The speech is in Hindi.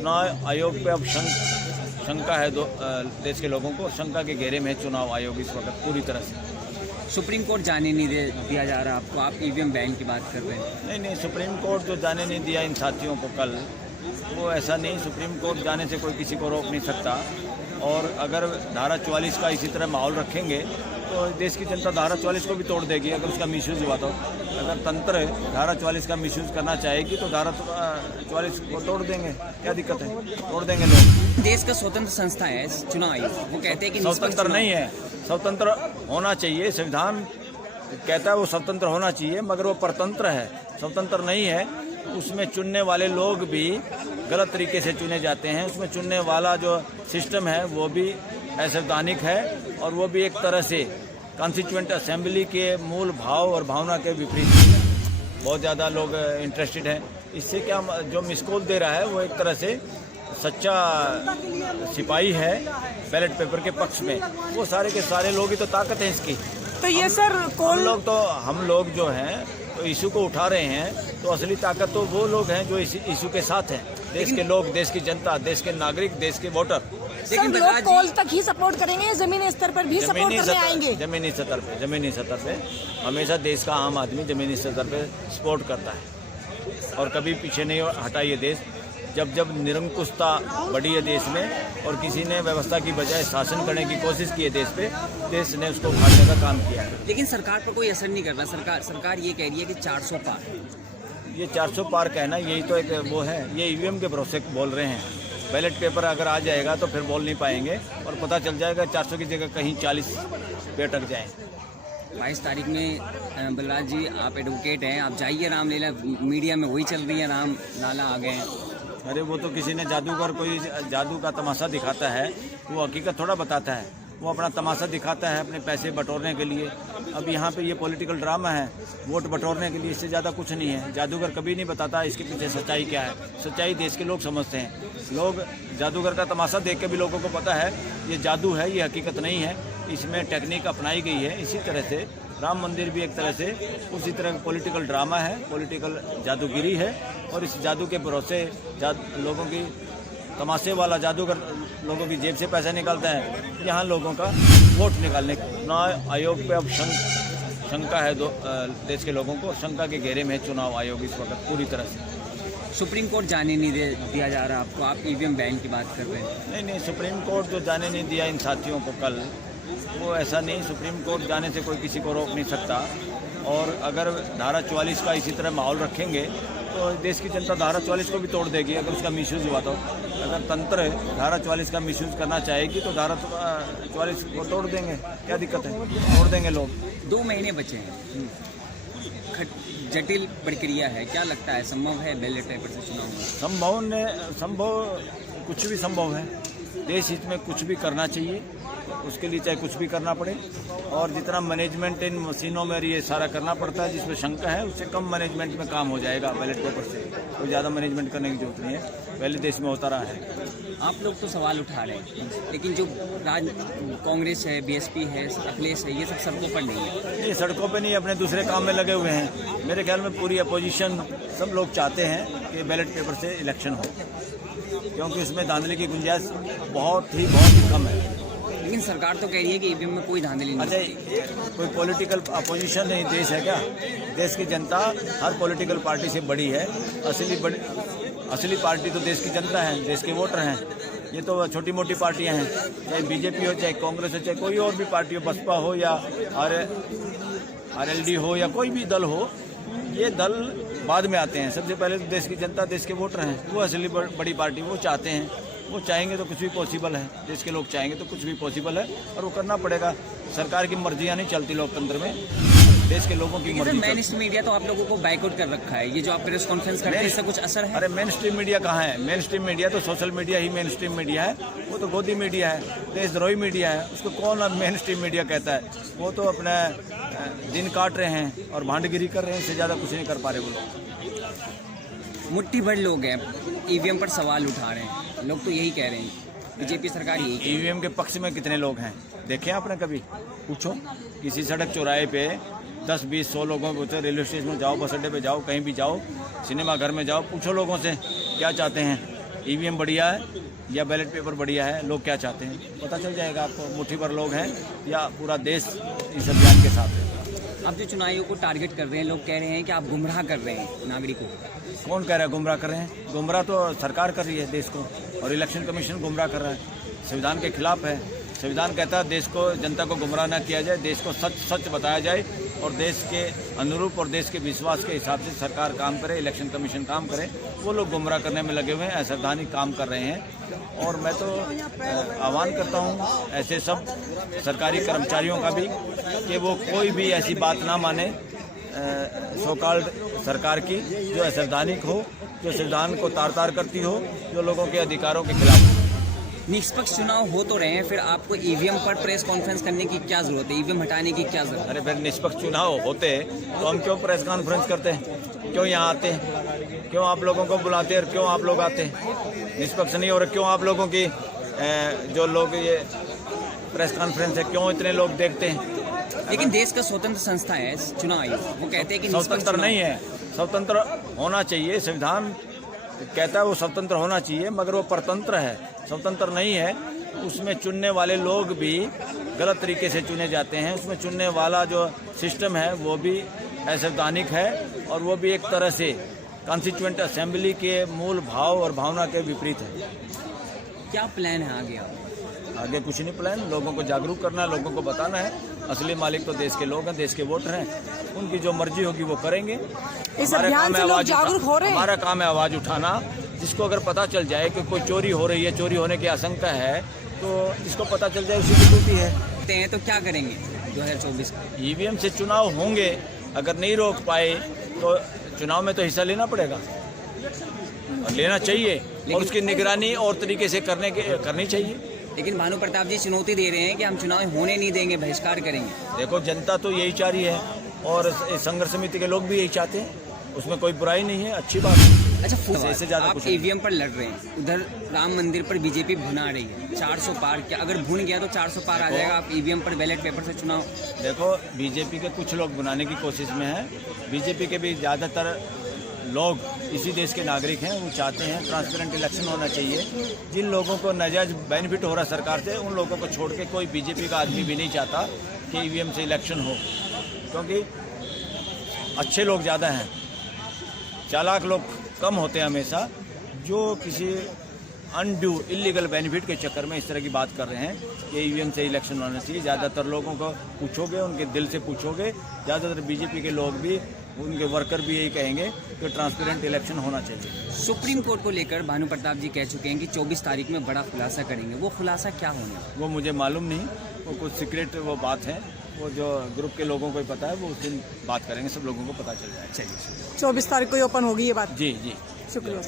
चुनाव आयोग पे अब शंका है देश के लोगों को। शंका के घेरे में चुनाव आयोग इस वक्त पूरी तरह से। सुप्रीम कोर्ट जाने नहीं दिया जा रहा आपको, आप ईवीएम बैन की बात कर रहे हैं। नहीं, सुप्रीम कोर्ट जो जाने नहीं दिया इन साथियों को कल, वो ऐसा नहीं। सुप्रीम कोर्ट जाने से कोई किसी को रोक नहीं सकता। और अगर धारा 44 का इसी तरह माहौल रखेंगे तो देश की जनता धारा 44 को भी तोड़ देगी अगर उसका मिसयूज़ हुआ तो। अगर तंत्र धारा 44 का मिसयूज़ करना चाहेगी तो धारा 44 को तोड़ देंगे, क्या दिक्कत है, तोड़ देंगे लोग। देश का स्वतंत्र संस्था है चुनाव आयोग, वो कहते हैं कि स्वतंत्र नहीं है। स्वतंत्र होना चाहिए, संविधान कहता है वो स्वतंत्र होना चाहिए, मगर वो परतंत्र है, स्वतंत्र नहीं है। उसमें चुनने वाले लोग भी गलत तरीके से चुने जाते हैं। उसमें चुनने वाला जो सिस्टम है वो भी असंवैधानिक है और वो भी एक तरह से कॉन्स्टिट्यूएंट असेंबली के मूल भाव और भावना के विपरीत। बहुत ज़्यादा लोग इंटरेस्टेड हैं इससे। क्या जो मिसकॉल दे रहा है वो एक तरह से सच्चा सिपाही है बैलेट पेपर के पक्ष में। वो सारे के सारे लोग ही तो ताकत है इसकी। तो ये सर हम लोग जो हैं तो इशू को उठा रहे हैं, तो असली ताकत तो वो लोग हैं जो इस इशू के साथ हैं। देश के लोग, देश की जनता, देश के नागरिक, देश के वोटर। लेकिन लोग कॉल तक ही सपोर्ट करेंगे, जमीनी स्तर पर भी सपोर्ट करने आएंगे। जमीनी स्तर पे हमेशा देश का आम आदमी जमीनी स्तर पे सपोर्ट करता है और कभी पीछे नहीं हटा ये देश। जब निरंकुशता बढ़ी है देश में और किसी ने व्यवस्था की बजाय शासन करने की कोशिश की है देश पे, देश ने उसको उखाड़ने का काम किया है। लेकिन सरकार पर कोई असर नहीं कर रहा। सरकार ये कह रही है कि 400 पार। ये 400 पार कहना यही तो एक वो है। ये ईवीएम के भरोसे बोल रहे हैं। बैलेट पेपर अगर आ जाएगा तो फिर बोल नहीं पाएंगे और पता चल जाएगा 400 की जगह कहीं 40 पे अटक जाए। 22 तारीख में बलराज जी, आप एडवोकेट हैं, आप जाइए रामलीला, मीडिया में वही चल रही है, राम लाला आ गए हैं। अरे वो तो किसी ने जादूगर कोई जादू का तमाशा दिखाता है, वो हकीकत थोड़ा बताता है। वो अपना तमाशा दिखाता है अपने पैसे बटोरने के लिए। अब यहाँ पे ये पॉलिटिकल ड्रामा है वोट बटोरने के लिए, इससे ज़्यादा कुछ नहीं है। जादूगर कभी नहीं बताता इसके पीछे सच्चाई क्या है। सच्चाई देश के लोग समझते हैं। लोग जादूगर का तमाशा देख के भी लोगों को पता है ये जादू है, ये हकीकत नहीं है, इसमें टेक्निक अपनाई गई है। इसी तरह से राम मंदिर भी एक तरह से उसी तरह का पॉलिटिकल ड्रामा है, पॉलिटिकल जादूगिरी है। और इस जादू के भरोसे लोगों की तमाशे वाला जादूगर लोगों की जेब से पैसा निकालता है, यहाँ लोगों का वोट निकालने। चुनाव आयोग पे अब शंका है देश के लोगों को। शंका के घेरे में चुनाव आयोग इस वक्त पूरी तरह से। सुप्रीम कोर्ट जाने नहीं दिया जा रहा आपको, आप ईवीएम बैन की बात कर रहे हैं। नहीं, सुप्रीम कोर्ट जो जाने नहीं दिया इन साथियों को कल, वो ऐसा नहीं। सुप्रीम कोर्ट जाने से कोई किसी को रोक नहीं सकता। और अगर धारा 44 का इसी तरह माहौल रखेंगे तो देश की जनता धारा 44 को भी तोड़ देगी अगर उसका मिसयूज़ हुआ तो। अगर तंत्र धारा 44 का मिसयूज़ करना चाहेगी तो धारा 44 को तोड़ देंगे, क्या दिक्कत है, तोड़ देंगे लोग। 2 महीने बचे हैं, जटिल प्रक्रिया है, क्या लगता है संभव है बैलेट पेपर से चुनाव? संभव कुछ भी संभव है। देश हित में कुछ भी करना चाहिए, उसके लिए चाहे कुछ भी करना पड़े। और जितना मैनेजमेंट इन मशीनों में ये सारा करना पड़ता है जिसमें शंका है, उससे कम मैनेजमेंट में काम हो जाएगा बैलेट पेपर से। कोई ज़्यादा मैनेजमेंट करने की जरूरत नहीं है, पहले देश में होता रहा है। आप लोग तो सवाल उठा रहे हैं, लेकिन जो कांग्रेस है, बीएसपी है, अखिलेश है, ये सब सड़कों पर नहीं है। ये सड़कों पे नहीं, अपने दूसरे काम में लगे हुए हैं। मेरे ख्याल में पूरी अपोजिशन, सब लोग चाहते हैं कि बैलेट पेपर से इलेक्शन हो, क्योंकि उसमें धांधली की गुंजाइश बहुत ही कम है। लेकिन सरकार तो कह रही है कि ईवीएम में कोई धांधली नहीं। अच्छा, कोई पॉलिटिकल अपोजिशन नहीं देश है क्या? देश की जनता हर पॉलिटिकल पार्टी से बड़ी है। असली पार्टी तो देश की जनता है, देश के वोटर हैं। ये तो छोटी मोटी पार्टियां हैं, चाहे बीजेपी हो, चाहे कांग्रेस हो, चाहे कोई और भी पार्टी हो, बसपा हो या आरएलडी हो या कोई भी दल हो। ये दल बाद में आते हैं। सबसे पहले तो देश की जनता, देश के वोटर हैं, वो असली बड़ी पार्टी, वो चाहते हैं। वो चाहेंगे तो कुछ भी पॉसिबल है, देश के लोग चाहेंगे तो कुछ भी पॉसिबल है और वो करना पड़ेगा। सरकार की मर्जियाँ नहीं चलती लोकतंत्र में, देश के लोगों की मर्जी। मेन स्ट्रीम मीडिया तो आप लोगों को बाइकआउट कर रखा है, ये जो आप प्रेस कॉन्फ्रेंस करते हैं इससे कुछ असर है? अरे मेन स्ट्रीम मीडिया कहाँ है? मेन स्ट्रीम मीडिया तो सोशल मीडिया ही मेन स्ट्रीम मीडिया है। वो तो गोदी मीडिया है, देशद्रोही मीडिया है, उसको कौन मेन स्ट्रीम मीडिया कहता है? वो तो अपना दिन काट रहे हैं और भांडगिरी कर रहे हैं, इससे ज़्यादा कुछ नहीं कर पा रहे वो लोग। मुट्ठी भर लोग हैं ईवीएम पर सवाल उठा रहे हैं, लोग तो यही कह रहे हैं, बीजेपी सरकार यही। ईवीएम के पक्ष में कितने लोग हैं देखे आपने? कभी पूछो किसी सड़क चौराहे पे 10, 20, 100 लोगों को पूछो, रेलवे स्टेशन में जाओ, बस अड्डे पे जाओ, कहीं भी जाओ, सिनेमा घर में जाओ, पूछो लोगों से क्या चाहते हैं। ईवीएम बढ़िया है या बैलेट पेपर बढ़िया है, लोग क्या चाहते हैं पता चल जाएगा आपको। मुट्ठी भर लोग हैं या पूरा देश इस अभियान के साथ है। आप जो चुनाव आयोग को टारगेट कर रहे हैं, लोग कह रहे हैं कि आप गुमराह कर रहे हैं नागरिकों को। कौन कह रहा है गुमराह कर रहे हैं? गुमराह तो सरकार कर रही है देश को, और इलेक्शन कमीशन गुमराह कर रहा है, संविधान के खिलाफ है। संविधान कहता है देश को, जनता को गुमराह न किया जाए, देश को सच सच बताया जाए और देश के अनुरूप और देश के विश्वास के हिसाब से सरकार काम करे, इलेक्शन कमीशन काम करे। वो लोग गुमराह करने में लगे हुए हैं, असंवैधानिक काम कर रहे हैं। और मैं तो आह्वान करता हूँ ऐसे सब सरकारी कर्मचारियों का भी कि वो कोई भी ऐसी बात ना माने सो-कॉल्ड सरकार की जो असंवैधानिक हो, जो संविधान को तार तार करती हो, जो लोगों के अधिकारों के खिलाफ हो। निष्पक्ष चुनाव हो तो रहे हैं, फिर आपको ईवीएम पर प्रेस कॉन्फ्रेंस करने की क्या जरूरत है? ईवीएम हटाने की क्या जरूरत है? अरे फिर निष्पक्ष चुनाव होते तो हम क्यों प्रेस कॉन्फ्रेंस करते हैं? क्यों यहाँ आते हैं? क्यों आप लोगों को बुलाते हैं और क्यों आप लोग आते हैं? निष्पक्ष नहीं हो रहा, क्यों आप लोगों की जो लोग ये प्रेस कॉन्फ्रेंस है क्यों इतने लोग देखते हैं? लेकिन देश का स्वतंत्र संस्था है चुनाव आयोग, वो कहते हैं कि स्वतंत्र नहीं है। स्वतंत्र होना चाहिए, संविधान कहता है वो स्वतंत्र होना चाहिए, मगर वो परतंत्र है, स्वतंत्र नहीं है। उसमें चुनने वाले लोग भी गलत तरीके से चुने जाते हैं। उसमें चुनने वाला जो सिस्टम है वो भी असंवैधानिक है और वो भी एक तरह से कॉन्स्टिट्यूएंट असेंबली के मूल भाव और भावना के विपरीत है। क्या प्लान है आगे? आगे कुछ नहीं प्लान, लोगों को जागरूक करना है, लोगों को बताना है असली मालिक तो देश के लोग हैं, देश के वोटर हैं, उनकी जो मर्जी होगी वो करेंगे। इस अभियान से लोग जागरूक हो रहे हैं। हमारा काम है आवाज उठाना। जिसको अगर पता चल जाए कि कोई चोरी हो रही है, चोरी होने की आशंका है, तो जिसको पता चल जाए उसी की ड्यूटी है। तो क्या करेंगे 2024? ईवीएम से चुनाव होंगे, अगर नहीं रोक पाए तो चुनाव में तो हिस्सा लेना पड़ेगा और लेना चाहिए, और उसकी निगरानी और तरीके से करनी चाहिए। लेकिन भानु प्रताप जी चुनौती दे रहे हैं कि हम चुनाव होने नहीं देंगे, बहिष्कार करेंगे। देखो जनता तो यही चाह रही है और संघर्ष समिति के लोग भी यही चाहते हैं, उसमें कोई बुराई नहीं है, अच्छी बात है। अच्छा, इससे ज्यादा आप कुछ ईवीएम पर लड़ रहे हैं, उधर राम मंदिर पर बीजेपी भुना रही है, 400 पार क्या? अगर भुन गया तो 400 पार आ जाएगा, आप ईवीएम पर बैलेट पेपर से चुनाव। देखो बीजेपी के कुछ लोग बनाने की कोशिश में हैं, बीजेपी के भी ज़्यादातर लोग इसी देश के नागरिक हैं, वो चाहते हैं ट्रांसपेरेंट इलेक्शन होना चाहिए। जिन लोगों को नाजायज बेनिफिट हो रहा है सरकार से, उन लोगों को छोड़ के कोई बीजेपी का आदमी भी नहीं चाहता कि ईवीएम से इलेक्शन हो, क्योंकि अच्छे लोग ज़्यादा हैं, चालाक लोग कम होते हैं हमेशा, जो किसी अनड्यू इलीगल बेनिफिट के चक्कर में इस तरह की बात कर रहे हैं कि ईवीएम से इलेक्शन होना चाहिए। ज़्यादातर लोगों को पूछोगे, उनके दिल से पूछोगे, ज़्यादातर बीजेपी के लोग भी, उनके वर्कर भी यही कहेंगे कि ट्रांसपेरेंट इलेक्शन होना चाहिए। सुप्रीम कोर्ट को लेकर भानु प्रताप जी कह चुके हैं कि 24 तारीख में बड़ा खुलासा करेंगे, वो खुलासा क्या होना? वो मुझे मालूम नहीं, वो कुछ सीक्रेट वो बात है, वो जो ग्रुप के लोगों को ही पता है, वो उस दिन बात करेंगे, सब लोगों को पता चल जाएगा। चलिए, 24 तारीख को ही ओपन होगी ये बात। जी जी, शुक्रिया।